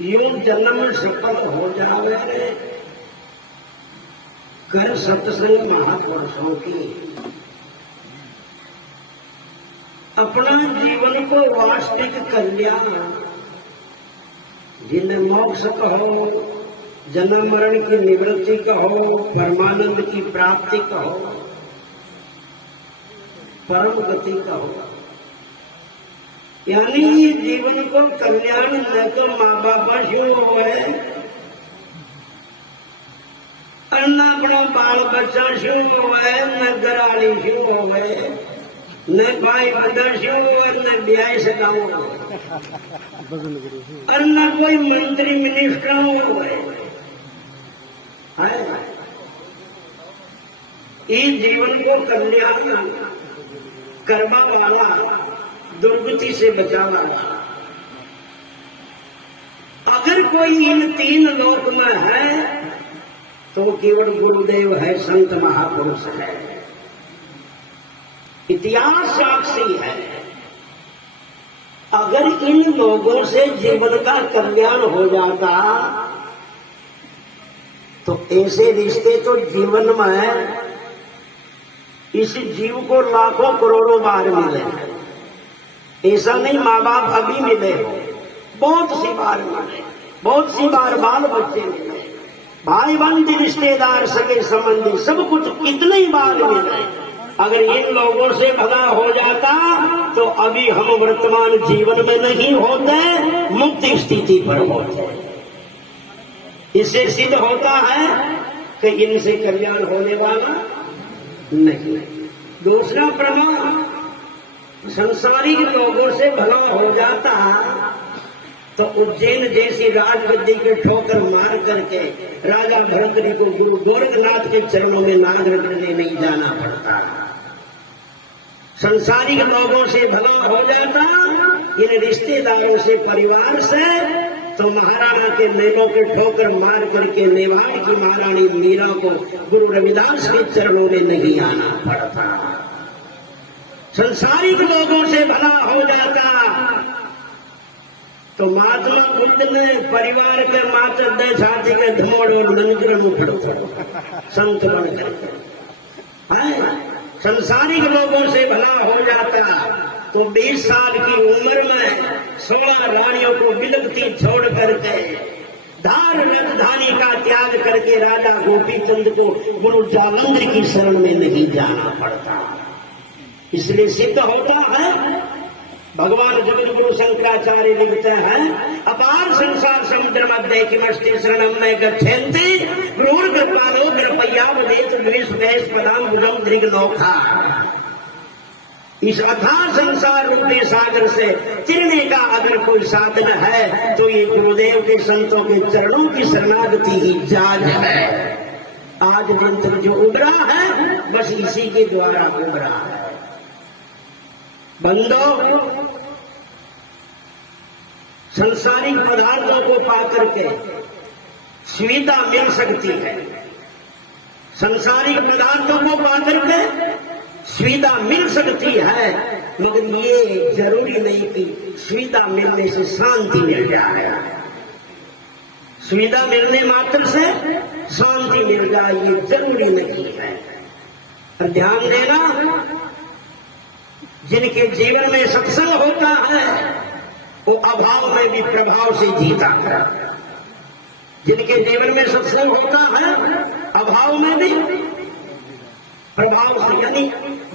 योग जन्म सफल हो जावे कर सत्संग महापुरुषों की। अपना जीवन को वास्तविक कल्याण, जिन्हें मोक्ष कहो, जन्म मरण की निवृत्ति कहो, परमानंद की प्राप्ति कहो, परम गति कहो, यानी ये जीवन को कल्याण न तो माँ बाप शू होवे और न अपना बाल बच्चा शू होवे, न घराली शू होवे, न भाई बंदा शू होवे, न ब्याह सगाओ और न कोई मंत्री मिनिस्टर होवे। इस जीवन को कल्याण करवा वाला, दुर्गति से बचाना। अगर कोई इन तीन लोक में है तो केवल गुरुदेव है, संत महापुरुष है, इतिहास साक्षी है। अगर इन लोगों से जीवन का कल्याण हो जाता तो ऐसे रिश्ते तो जीवन में इस जीव को लाखों करोड़ों बार मिले। ऐसा नहीं माँ बाप अभी मिले हो, बहुत सी बार मिले, बहुत सी बार बाल बच्चे मिले, भाई बंधु रिश्तेदार सगे संबंधी सब कुछ कितने ही बार मिले। अगर इन लोगों से भला हो जाता तो अभी हम वर्तमान जीवन में नहीं होते, मुक्ति स्थिति पर होते। इससे सिद्ध होता है कि इनसे कल्याण होने वाला नहीं। दूसरा प्रमाण, संसारिक लोगों से भला हो जाता तो उज्जैन जैसी राजगद्दी के ठोकर मार करके राजा भरतरी को गुरु गोरखनाथ के चरणों में नाद रखने नहीं जाना पड़ता। संसारिक लोगों से भला हो जाता इन रिश्तेदारों से, परिवार से, तो महाराणा के नेलों के ठोकर मार करके मेवाड़ की महारानी मीरा को गुरु रविदास के चरणों में नहीं आना पड़ता। संसारिक लोगों से भला हो जाता तो महात्मा बुद्ध ने परिवार के माता दे छाती के धमोड़ और नंगर संत बन करके। संसारिक लोगों से भला हो जाता तो 20 साल की उम्र में 16 रानियों को बिलखती छोड़ करके धार राजधानी का त्याग करके राजा गोपी चंद को गुरु जालंधर की शरण में नहीं जाना पड़ता। इसलिए सिद्ध होता है, भगवान जगत गुरु शंकराचार्य लिखते हैं, अपार संसार समुद्र मध्य किमस्ति शरणम में गच्छन्ति क्रूर कृपालो कृपया वदेत द्विष वेश प्रदान भुजम दृग नौखा। इस अथाह संसार रूपी सागर से तिरने का अगर कोई साधन है तो ये गुरुदेव के संतों के चरणों की शरणागति ही जाज है। आज दिन तक जो उभरा है बस इसी के द्वारा उभरा है। बंदो, संसारिक पदार्थों को पाकर के सुविधा मिल सकती है, संसारिक पदार्थों को पाकर के सुविधा मिल सकती है, मगर ये जरूरी नहीं कि सुविधा मिलने से शांति मिल जाए। सुविधा मिलने मात्र से शांति मिल जाए ये जरूरी नहीं है। और ध्यान देना, जिनके जीवन में सत्संग होता है वो अभाव में भी प्रभाव से जीता है। जिनके जीवन में सत्संग होता है अभाव में भी प्रभाव से, यानी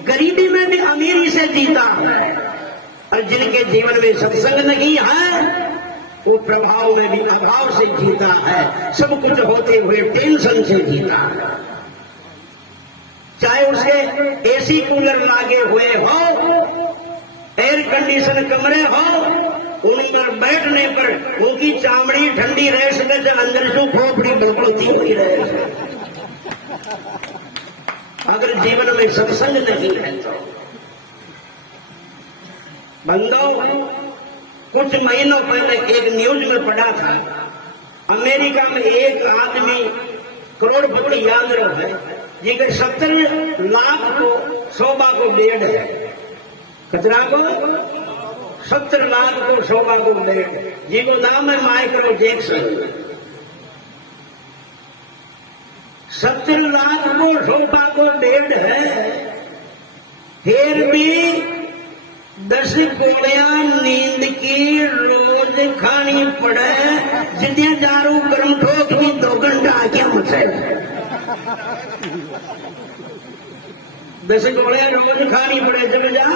गरीबी में भी अमीरी से जीता है। और जिनके जीवन में सत्संग नहीं है वो प्रभाव में भी अभाव से जीता है, सब कुछ होते हुए टेंशन से जीता है। चाहे उसे एसी कूलर लागे हुए हो, एयर कंडीशन कमरे हो, उन पर बैठने पर उनकी चामड़ी ठंडी रह सके तो अंदर से खोपड़ी बलबलती हुई रहे। अगर जीवन में सत्संग नहीं है तो बंदो, कुछ महीनों पहले एक न्यूज में पढ़ा था, अमेरिका में एक आदमी करोड़पति यादव है जिनके 70 लाख को शोभा को बेड है, कचरा को 70 लाख को शोभा को बेड, जिको नाम है माइकल जैक्सन। 70 लाख को शोभा को बेड है, फिर भी 10 गोलियां नींद की रोज खानी पड़े, जितने दारू गर्म ठोक भी 2 घंटा आके मुझे 10 गोलियां रोज खानी पड़े जब जा,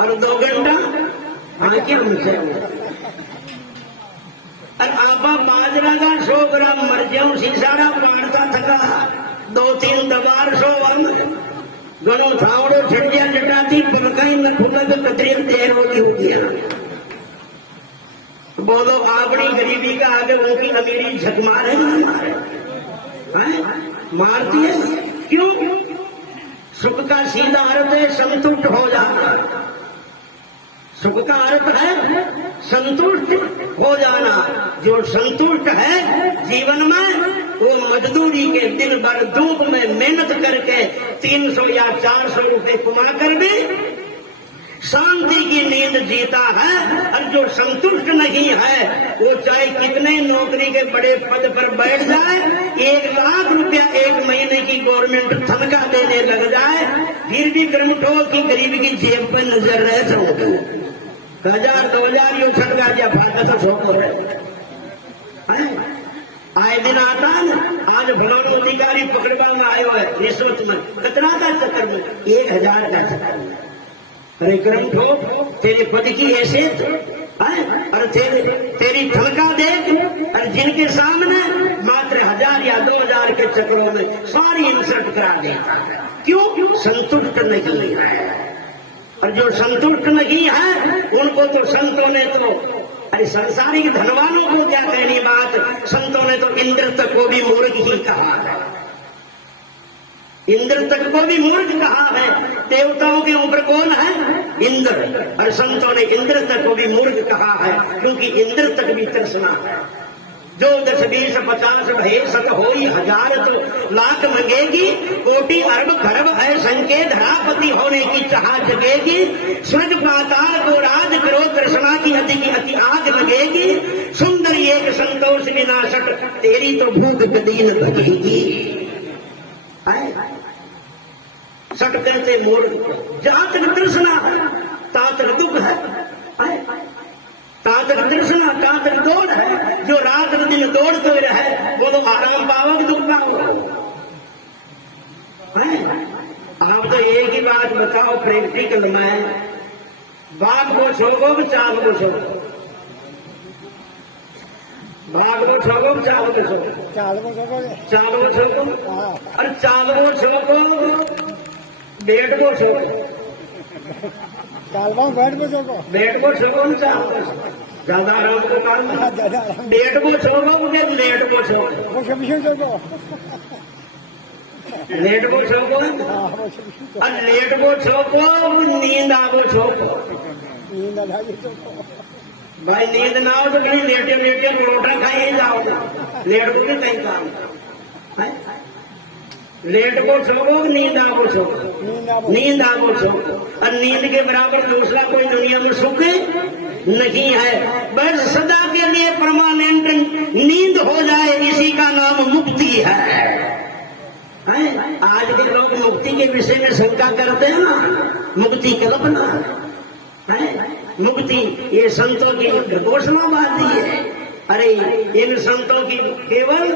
और 2 घंटा आके मुझे। और आपा बाजरा का 100 ग्राम मर जाऊं सीसाड़ा मारता थका, 2-3 दबार 100 घणो थावड़ो छटिया जटाती पिलकाई में खुलक कतरी देर होगी बोलो अपनी गरीबी का आगे उनकी अमीरी झक मारे मारती है। क्यों? सुख का सीधा अर्थ है संतुष्ट हो जाना। सुख का अर्थ है संतुष्ट हो जाना। जो संतुष्ट है जीवन में, वो मजदूरी के दिन भर धूप में मेहनत करके 300 या 400 रुपए कमा कर भी शांति की नींद जीता है। और जो संतुष्ट नहीं है, वो चाहे कितने नौकरी के बड़े पद पर बैठ जाए, 1 लाख रुपया 1 महीने की गवर्नमेंट तनख्वाह देने लग जाए, फिर भी कर्मठों की गरीबी की जेब पर नजर रह जाओगे। 1000-2000 यो छटका जा फायदा तो छोड़ रहे आए दिन आता है। आज भगवान अधिकारी पकड़वा में आयो है रिश्वत में, कितना का चक्कर में 1000 का चक्कर में। अरे कर्म ठोक, तेरे पद की हैसियत और तेरी तनख्वाह देख, और जिनके सामने मात्र 1000 या 2000 के चक्करों में सारी इंसल्ट करा दे। क्यों? संतुष्ट नहीं है। और जो संतुष्ट नहीं है, उनको तो संतों ने तो, अरे संसारिक धनवानों को क्या कहनी बात, संतों ने तो इंद्र तक को भी मूर्ख ही कहा है। इंद्र तक को भी मूर्ख कहा है। देवताओं के ऊपर कौन है? इंद्र। और संतों ने इंद्र तक को भी मूर्ख कहा है, क्योंकि इंद्र तक भी तृष्णा है। जो 10, 20, 50 भय सत होई 1000 तो लाख मंगेगी, कोटि अरब खरब असंख्य धरापति होने की चाह जगेगी। स्वर्ग पाताल को राज करो, तृष्णा की अति आग लगेगी। सुंदर एक संतोष विनाशक, तेरी तो भूख कदी न लगेगी। सट करते मोड़, जहां तक तृष्णा है तहां तक दुख है, तहां तक तृष्णा, तहां तक दौड़ है। जो रात दिन दौड़ते रहे, वो तो आराम पावक दुख पाओ। आप तो एक ही बात बताओ प्रैक्टिकल में, बाघ को छोड़ो चाल को छोड़ो, बाघ को छोड़ो चाल को छोड़ो, चाल को छोड़ो, और चाल को छोड़ो, बेट को छोड़ो, बेट को छोड़ो, चाल को ज्यादा आराम को काम, बेट को छोड़ो, उधर लेट को छोड़ो, लेट को छोड़ो, और लेट को छोड़ो, नींद आगो छोड़ो। भाई नींद ना हो तो कहीं लेटे लेटे रोटा खाइए जाओ, लेट को भी कहीं काम। लेट को छोड़ो, नींद आगो छोड़ो, नींद आगो छोड़ो। और नींद के बराबर दूसरा कोई दुनिया में सुख नहीं है। बस सदा के लिए परमानेंट नींद हो जाए, इसी का नाम मुक्ति है। आज के लोग मुक्ति के विषय में शंका करते हैं ना, मुक्ति कल्पना है। मुक्ति ये संतों की घोषणाबाजी है। अरे इन संतों की केवल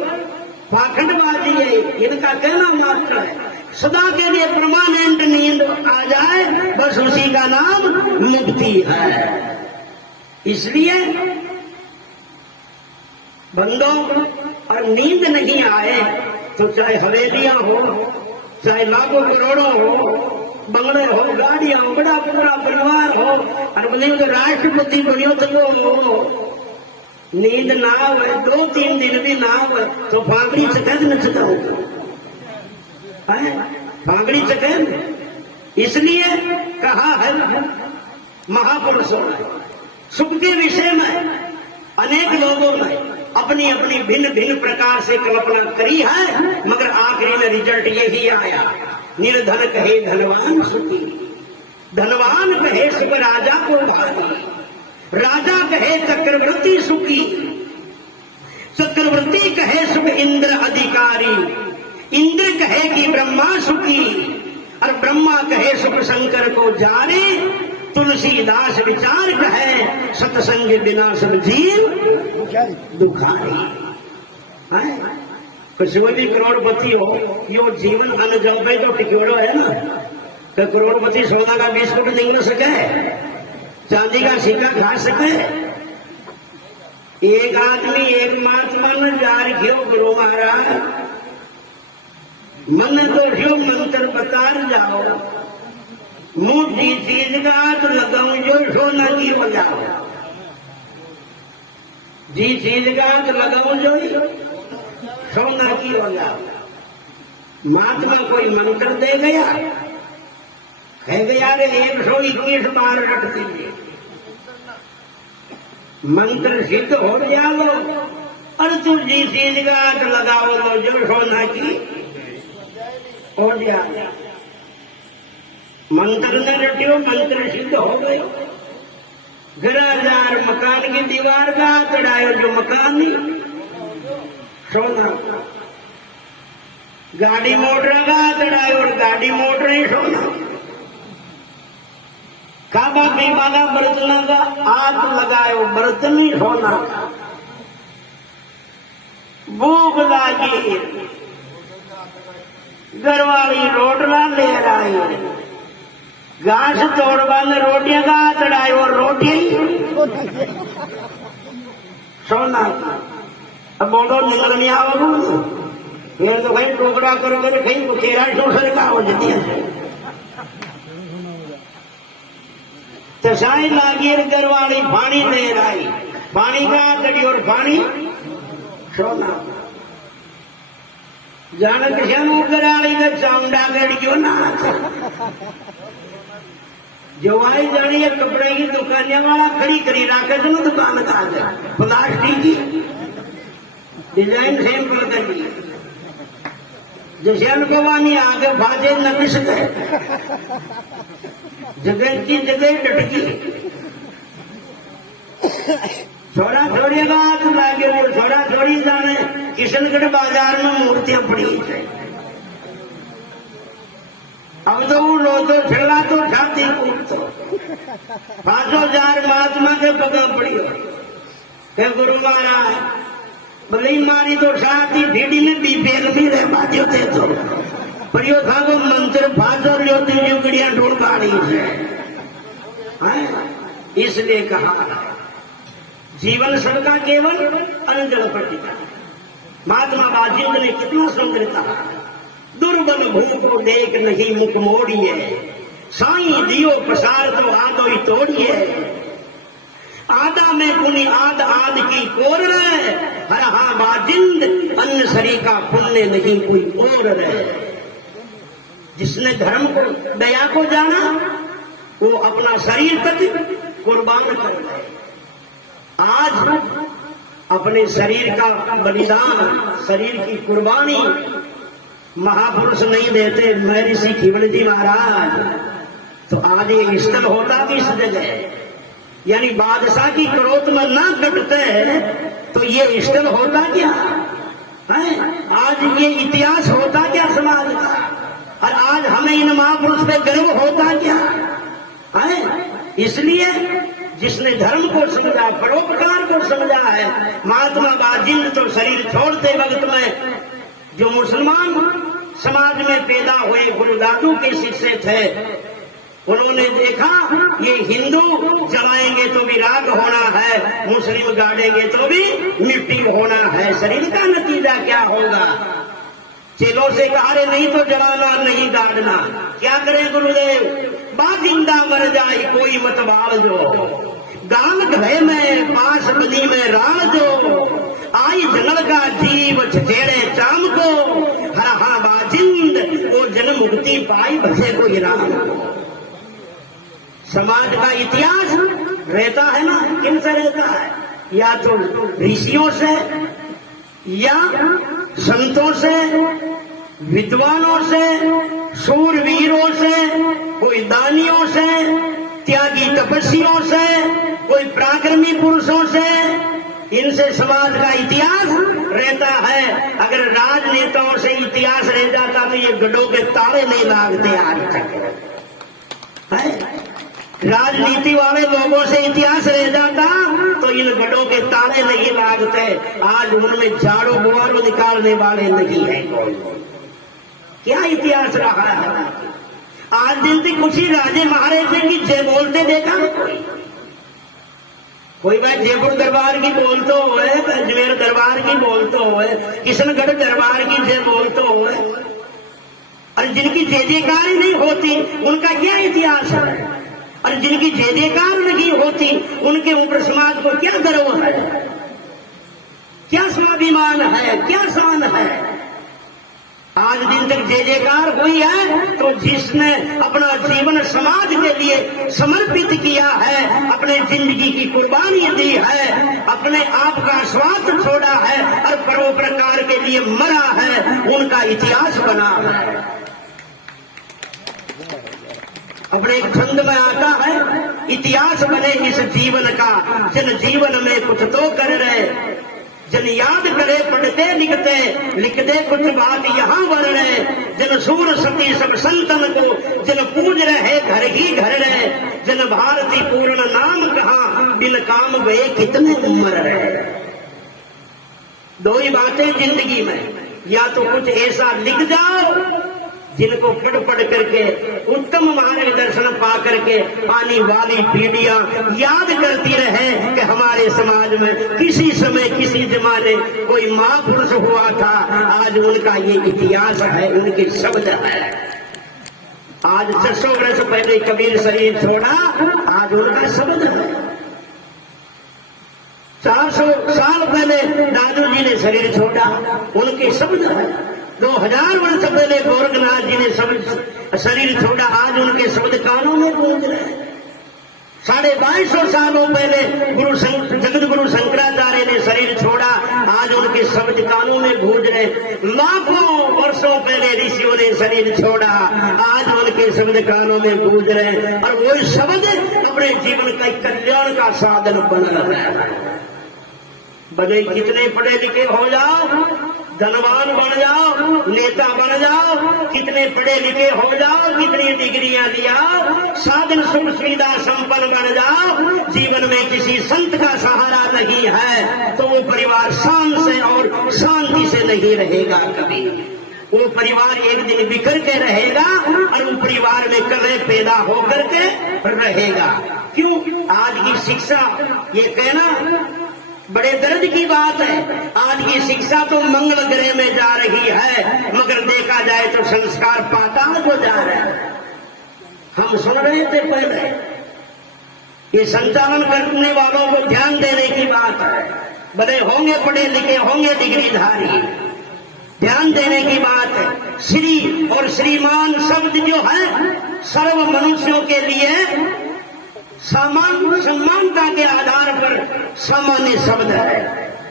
पाखंडबाजी है, इनका कहना मात्र है। सदा के लिए परमानेंट नींद आ जाए, बस उसी का नाम मुक्ति है। इसलिए बंदों, और नींद नहीं आए तो चाहे हवेलियां हो, चाहे लाखों करोड़ों हो, बंगले हो, गाड़ियां हो, बड़ा बड़ा परिवार हो, और बनी तो राष्ट्रपति बनियो तो हो, नींद ना आवे, 2-3 दिन भी ना आवे तो फांगड़ी चकद न चकाओ, फांगड़ी चकद। इसलिए कहा है महापुरुषों ने, सुख के विषय में अनेक लोगों ने अपनी अपनी भिन्न भिन्न प्रकार से कल्पना करी है, मगर आखिरी में रिजल्ट यही आया, निर्धन कहे धनवान सुखी। धनवान कहे सुख राजा को भारी, राजा कहे चक्रवर्ती सुखी, चक्रवर्ती कहे सुख इंद्र अधिकारी, इंद्र कहे कि ब्रह्मा सुखी, और ब्रह्मा कहे सुख शंकर को जाने, तुलसीदास विचार कहे सत्संग बिना सब जीव दुखारी। कोई भी करोड़पति हो, यो जीवन अन्न जल पे जो टिकोड़ो है ना, तो करोड़पति सोना का बिस्कुट नहीं ले सके, चांदी का सिक्का खा सके। एक आदमी एक महात्मा ने जार क्यों गुरु महाराज मन तो क्यों मंत्र बता जाओ, मुझी चीज का हाथ लगाऊं जो सोना की हो जाओ, जी चीज का हाथ लगाऊं जो सोना की हो जाओ। महात्मा कोई मंत्र दे गया, कह गया रे 121 बार रख दीजिए, मंत्र सिद्ध हो जाओ, और तू जी चीज का हाथ लगाओ लो जो सोना की हो जाए। मंत्र न रटियो, मंत्र सिद्ध हो गए। घराजार मकान की दीवार का हाथ अड़ायो जो मकान नहीं सोना, गाड़ी मोटर का हाथ अड़ायो और गाड़ी मोटर ही सोना, खाबा पीबा का बर्तन का हाथ लगायो बर्तन ही सोना, भूख लागी घरवाली रोटला ले आई, घास तोड़वा ने रोटियां का हाथ अड़ायो और रोटियां ही सोना। अब बोलो निकल नहीं आओ, फिर तो कहीं टुकड़ा करोगे तो कहीं तेरा शोषण का हो जाती है। तो साई लागी घरवाली पानी ले आई, पानी का हाथ और पानी सोना, जान किसान घराली का चामुंडा गड़ियो ना जो आई जानी है कपड़े की दुकान वाला खड़ी करी राखे जो दुकान का प्लास्टिक की डिजाइन सेम कर दी, जैसे अनकवानी आगे भाजे न सके, जगह की जगह टटकी, छोड़ा छोड़ी का हाथ लागे वो छोड़ा छोड़ी जाने किशनगढ़ बाजार में मूर्तियां पड़ी है। अब तो वो लो तो छला तो छाती कूद तो 5,000 महात्मा के पगा पड़ी है। गुरु महाराज भले मारी तो छाती भीड़ी में भी बेल भी रह बाजो थे तो परियो था वो मंत्र फाजो लियो तीन गुड़िया ढूंढ पाड़ी है। इसलिए कहा जीवन सबका केवल अनजल पट्टिका। महात्मा बाजिंद ने कितना सुंदर कहा, दुर्बल भूख को देख नहीं मुख मोड़िए, साईं दियो प्रसार तो आदो ही तोड़िए, आदा में पुनि आद आद की कोर रहे, हर हा बाजिंद अन्न शरी का पुण्य नहीं कोई और रहे। जिसने धर्म को दया को जाना वो अपना शरीर तक कुर्बान कर रहे। आज अपने शरीर का बलिदान, शरीर की कुर्बानी महापुरुष नहीं देते, महर्षि खिवड़ जी महाराज, तो आज ये स्थल होता भी इस जगह, यानी बादशाह की क्रोध में ना कटते तो ये स्थल होता क्या है? आज ये इतिहास होता क्या समाज का, और आज हमें इन महापुरुष पे गर्व होता क्या है? इसलिए जिसने धर्म को समझा, परोपकार को समझा है, महात्मा बाजिंद तो शरीर छोड़ते वक्त में जो मुसलमान समाज में पैदा हुए गुरुदादू के शिष्य थे, उन्होंने देखा ये हिंदू जलाएंगे तो भी राग होना है, मुस्लिम गाड़ेंगे तो भी मिट्टी होना है, शरीर का नतीजा क्या होगा? चेलों से कहा रे नहीं तो जलाना नहीं गाड़ना, क्या करें गुरुदेव? बाजिंदा मर जाए कोई मत बाल जो, गाल घरे में पास बनी में राल जो, आई जंगल का जीव छेड़े चाम को, हर हा बाजिंद को जन मुक्ति पाई बसे को राम। समाज का इतिहास रहता है ना, किन से रहता है? या तो ऋषियों से, या संतों से, विद्वानों से, शूरवीरों से, कोई दानियों से, त्यागी तपस्वियों से, कोई पराक्रमी पुरुषों से, इनसे समाज का इतिहास रहता है। अगर राजनेताओं से इतिहास रह जाता तो ये गड्ढों के ताले नहीं लागते आज तक है। राजनीति वाले लोगों से इतिहास रह जाता तो इन गड्ढों के ताले नहीं लागते। आज उनमें झाड़ू बुआरू निकालने वाले नहीं है। क्या इतिहास रहा है? आज दिन की खुशी राजे महाराजे की जय बोलते देखा कोई? मैं जयपुर दरबार की बोलते हुए, अजमेर दरबार की बोलते हुए, किशनगढ़ दरबार की जय बोलते हुए, और जिनकी जय जयकार नहीं होती उनका क्या इतिहास है? और जिनकी जय जयकार नहीं होती उनके ऊपर समाज को क्या गर्व है, क्या स्वाभिमान है, क्या शान है? आज दिन तक जय जयकार हुई है तो जिसने अपना जीवन समाज के लिए समर्पित किया है, अपने जिंदगी की कुर्बानी दी है, अपने आप का स्वार्थ छोड़ा है और परोपकार के लिए मरा है, उनका इतिहास बना है। अपने एक छंद में आता है, इतिहास बने इस जीवन का, जन जीवन में कुछ तो कर रहे, जन याद करे पढ़ते लिखते, लिखते कुछ बात यहाँ वर रहे, जन सूर सती सब संतन को, जन पूज रहे घर ही घर रहे, जन भारती पूर्ण नाम कहा, बिन काम गए कितने उम्र रहे। दो ही बातें जिंदगी में, या तो कुछ ऐसा लिख जाओ जिनको पढ़ पढ़ करके उत्तम मार्गदर्शन पा करके आने वाली पीढ़ियां याद करती रहे कि हमारे समाज में किसी समय किसी जमाने कोई महापुरुष हुआ था। आज उनका ये इतिहास है, उनके शब्द है। आज 600 वर्ष पहले कबीर शरीर छोड़ा, आज उनका शब्द है। 400 साल पहले दादू जी ने शरीर छोड़ा, उनके शब्द है। 2000 वर्ष पहले गोरखनाथ जी ने शरीर छोड़ा, आज उनके शब्द कानों में गूंज रहे। 2250 सालों पहले जगत गुरु शंकराचार्य ने शरीर छोड़ा, आज उनके शब्द कानों में गूंज रहे। लाखों वर्षों पहले ऋषियों ने शरीर छोड़ा, आज उनके शब्द कानों में गूंज रहे, और वही शब्द अपने जीवन का कल्याण का साधन बन रहा है। भले कितने पढ़े लिखे हो जाओ, धनवान बन जाओ, नेता बन जाओ, कितने पढ़े लिखे हो जाओ, कितनी डिग्रियां लिया, साधन सुख सुविधा संपन्न बन जाओ, जीवन में किसी संत का सहारा नहीं है तो वो परिवार शान से और शांति से नहीं रहेगा। कभी वो परिवार एक दिन बिखर के रहेगा और वो परिवार में कलह पैदा होकर के रहेगा। क्यों? आज की शिक्षा, ये कहना बड़े दर्द की बात है, आज की शिक्षा तो मंगल ग्रह में जा रही है, मगर देखा जाए तो संस्कार पाताल को जा रहे हैं। हम सुन रहे थे पहले, ये संचालन करने वालों को ध्यान देने की बात है। बड़े होंगे पढ़े लिखे, होंगे डिग्रीधारी, ध्यान देने की बात है। श्री और श्रीमान शब्द जो है सर्व मनुष्यों के लिए सामान्य समानता के आधार पर सामान्य शब्द है,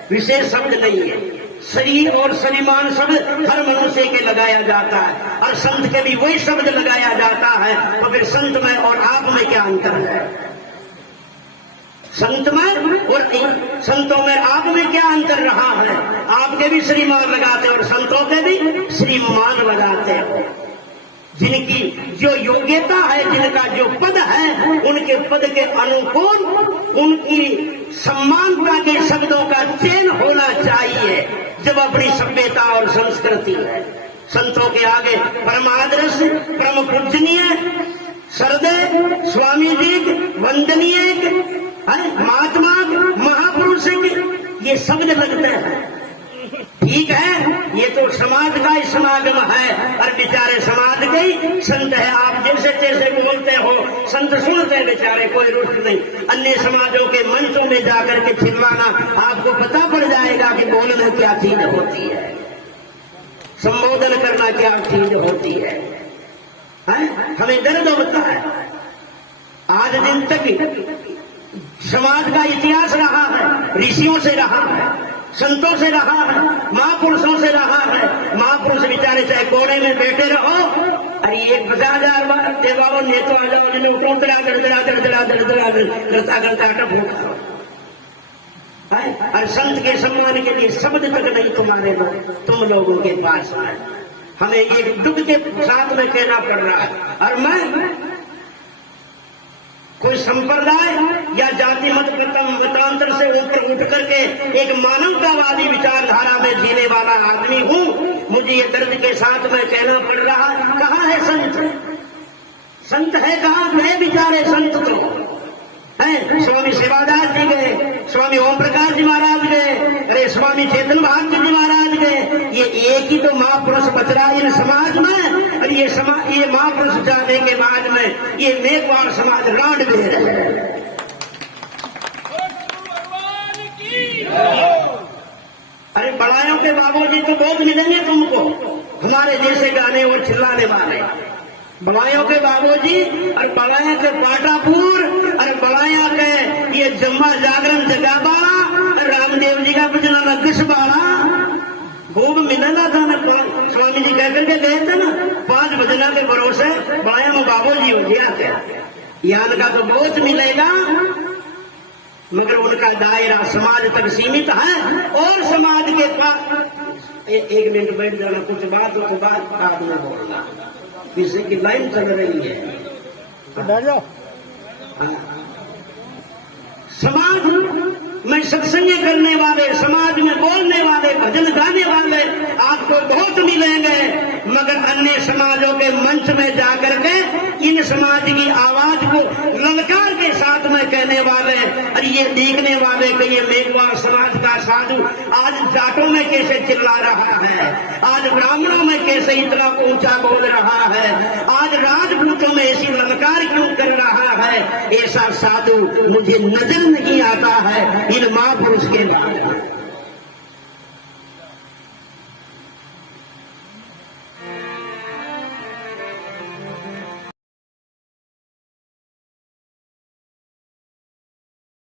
विशेष शब्द नहीं है। श्री और श्रीमान शब्द हर मनुष्य के लगाया जाता है, और संत के भी वही शब्द लगाया जाता है। तो फिर संत में और आप में क्या अंतर है? संत में और संतों में आप में क्या अंतर रहा है? आपके भी श्रीमान लगाते और संतों के भी श्रीमान लगाते हो। जिनकी जो योग्यता है, जिनका जो पद है, उनके पद के अनुकूल उनकी सम्मानता के शब्दों का चयन होना चाहिए। जब अपनी सभ्यता और संस्कृति है, संतों के आगे परमादर्श, परम पूजनीय, श्रद्धेय, स्वामी जी, वंदनीय, महात्मा, महापुरुष, ये शब्द लगते हैं। ठीक है, ये तो समाज का ही समागम है, और बेचारे समाज के ही संत है। आप जैसे जैसे बोलते हो संत सुनते हैं बेचारे, कोई रुष्ट नहीं। अन्य समाजों के मंचों में जाकर के चिल्लाना, आपको पता पड़ जाएगा कि बोलना क्या चीज होती है, संबोधन करना क्या चीज होती है। हमें दर्द होता है। आज दिन तक समाज का इतिहास रहा है, ऋषियों से रहा है, संतों से रहा है, महापुरुषों से रहा है। महापुरुष बेचारे चाहे कोने में बैठे रहो, अरे 50,000 बार देवाओ ने तो आ जाओ जिन्हें उतरा दड़ा करता करता का भूखा और संत के सम्मान के लिए शब्द तक नहीं तुम्हारे लोग तुम लोगों के पास आए। हमें एक दुख के साथ में कहना पड़ रहा है। और मैं कोई संप्रदाय या जाति मत मतांतर से उठ करके एक मानवतावादी विचारधारा में जीने वाला आदमी हूं। मुझे ये दर्द के साथ में कहना पड़ रहा, कहाँ है संत? संत है कहाँ? गए बेचारे संत तो हैं। स्वामी सेवादास जी गए, स्वामी ओम प्रकाश जी महाराज गए, अरे स्वामी चेतन भारती जी महाराज गए। ये एक ही तो महापुरुष बच रहा इन समाज में। और ये महापुरुष जाने के बाद में ये मेघवार समाज राड दे रहे हैं। अरे बड़ाइयों के बाबूजी तो बहुत मिलेंगे तुमको, हमारे जैसे गाने और चिल्लाने वाले बड़ाइयों के बाबूजी और बड़ाया के पाटापुर और बड़ाया के ये जम्मा जागरण जगाबा रामदेव जी का भजना नक्श बाड़ा खूब मिलना था ना। स्वामी जी कह करके गए थे ना 5 भजना के भरोसे बड़ाया में बाबूजी हो गया क्या? याद का तो बहुत मिलेगा मगर उनका दायरा समाज तक सीमित है। और समाज के पास एक मिनट बैठ जाना, कुछ बात तो बात बाद में बोलना, किसी की लाइन चल रही है। समाज में सत्संग करने वाले, समाज में बोलने वाले, भजन गाने वाले आपको बहुत मिलेंगे मगर अन्य समाजों के मंच में जाकर के इन समाज की आवाज को ललकार के साथ में कहने वाले और ये देखने वाले कि ये मेघवार समाज का साधु आज जाटों में कैसे चिल्ला रहा है, आज ब्राह्मणों में कैसे इतना ऊंचा बोल रहा है, आज राजपूतों में ऐसी ललकार क्यों कर रहा है, ऐसा साधु मुझे नजर नहीं आता है इन महापुरुष के बाद।